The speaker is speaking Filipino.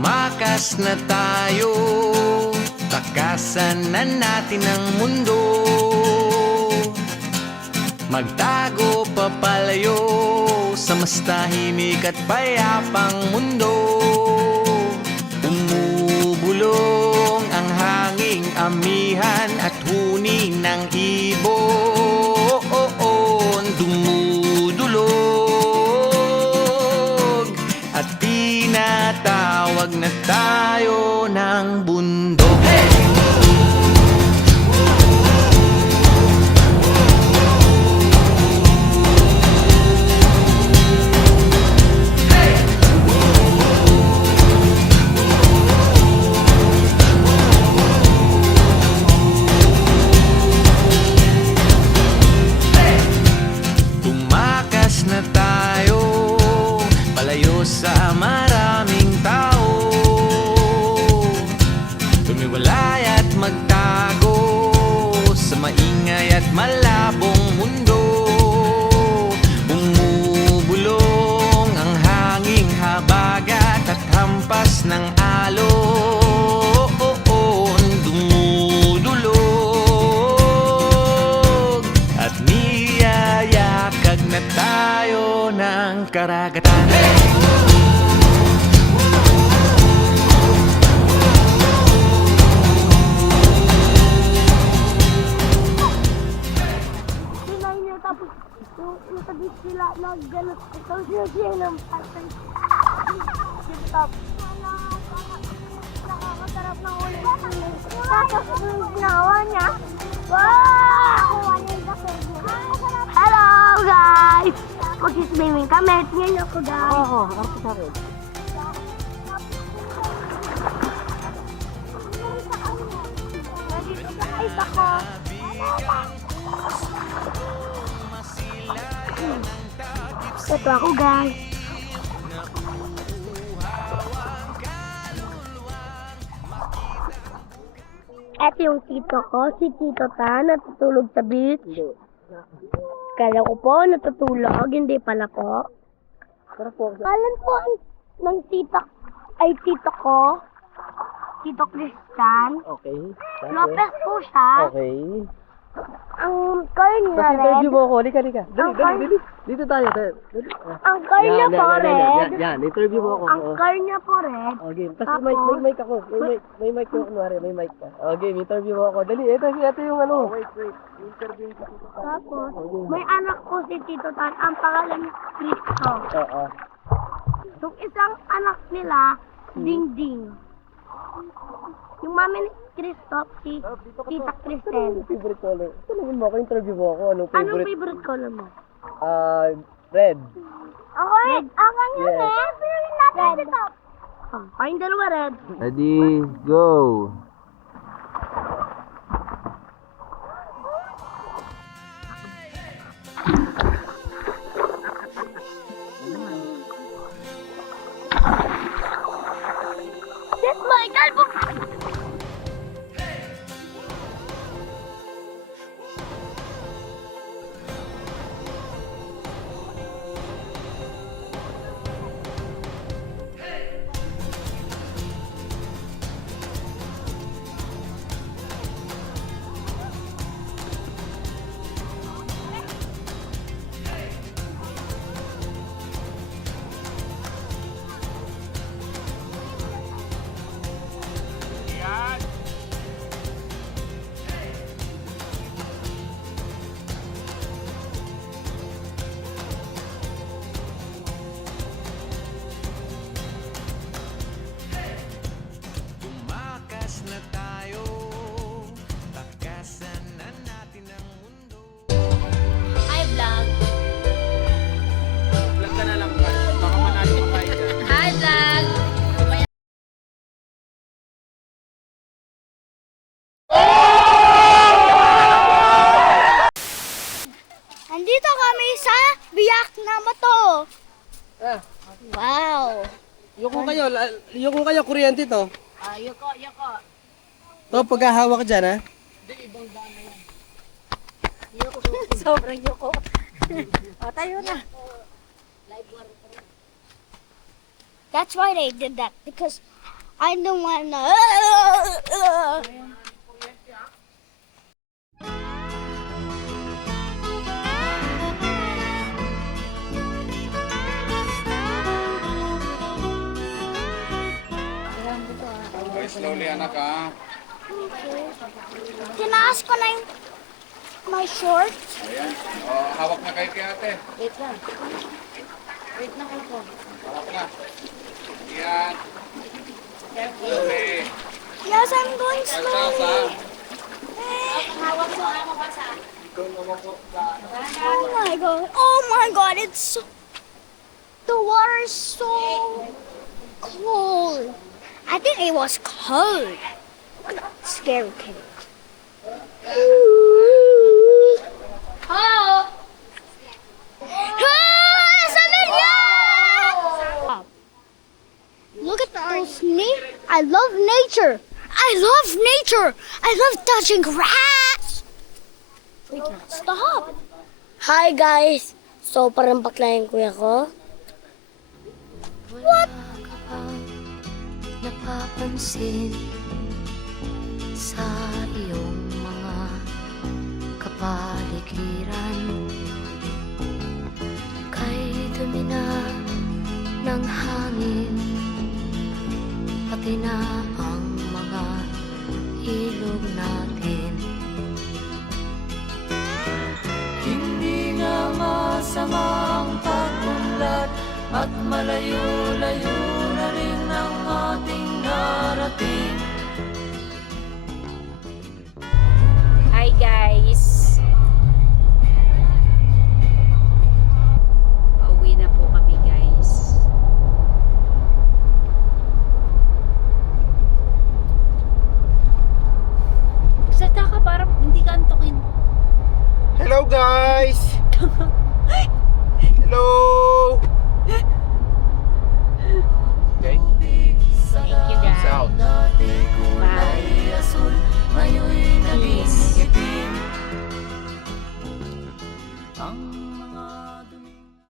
Tumakas na tayo, takasan na natin ang mundo. Magtago papalayo sa mas tahimik at payapang mundo. Umubulong ang hanging amihan at huni ng ibon. Dumudulog at tinatawag na tayo ng bundok. Tumakas na tayo, palayo sa maraming tao. Tumiwalay at magtago sa maingay at malabong mundo. Bumubulong ang hanging habagat at hampas ng alon. Dumudulog at niyayakag na tayo ng karagatan. Tapos yung sa beach sila naggalit ito siya ng patay. Tapos nakakasarap ng ulit. Tapos yung ginawa niya, wow! Hello guys! Mag-swimming kami. Tingnan niyo ako guys. Oo, ako sa rin. Nandito guys ako. Ito ako guys. Ito yung tito ko, si Tito Tan, natutulog sa beach. Kala ko po natutulog, hindi pala po. Kalan po ng tita, ay tito ko, Tito Christian. Okay. Lopez po siya. Okay. Ang car niya Tapos red. interview mo ako. Halika. Dali. Dito tayo. Ang car niya po red. Yan. Interview mo ako. Ang car niya po red. Okay. Tapos may mic ako. May mic ko. Kunwari, may mic ka. Okay, interview mo ako. Dali. Ito yung ano. Wait. Interview ko. Tapos, may anak ko si Tito Tan. Ang pangalan niya Cristo. Oo. Yung isang anak nila, Dingding. Yung mami ni Cristo, si Tita Cristel. Favorite color. Tanungin mo ako. Interview mo ako. Anong Anong favorite? favorite color mo? Red. Ako red. Ako nga red. Piliin natin si Top. Kayong dalawa red. Ready, go! That's my album. Tumakas na tayo, takasan na natin ang mundo. Hi, vlog. Vlog ka na lang. Baka manasip pa ka. Hi, vlog. Nandito kami sa biyak na bato. Wow. Yung kayo, kuryente to. Yoko. To, paghahawak dyan, ha? Sobrang yoko. O, tayo na. That's why they did that, because I don't wanna. Okay, slowly anak ha. Tinaas ko na yung my shorts. Ayan. O, hawak na kayo kay ate. Wait lang. Wait lang ako. Hawak na. Yan. Slowly. Yes, I'm going Taas slowly. ha. Hawak mo ako basa. Oh my god. Oh my god, it's so... The water is so cold. I think it was cold. Scary kid. Oh! Look at those I love nature. I love nature. I love touching grass. Wait lang, stop. Hi guys. So parang bakla yung kuya ko. What? Napapansin sa iyong mga kapaligiran, kay dumi na ng hangin, pati na ang mga ilog natin. Hindi nga masamang pag-unlad at malayo-layo na rin ang ating narating. Hi guys! Pauwi na po kami guys. Salta ka parang hindi ka antukin. Hello guys! Hello! Okay. Thank you guys. Out. Bye.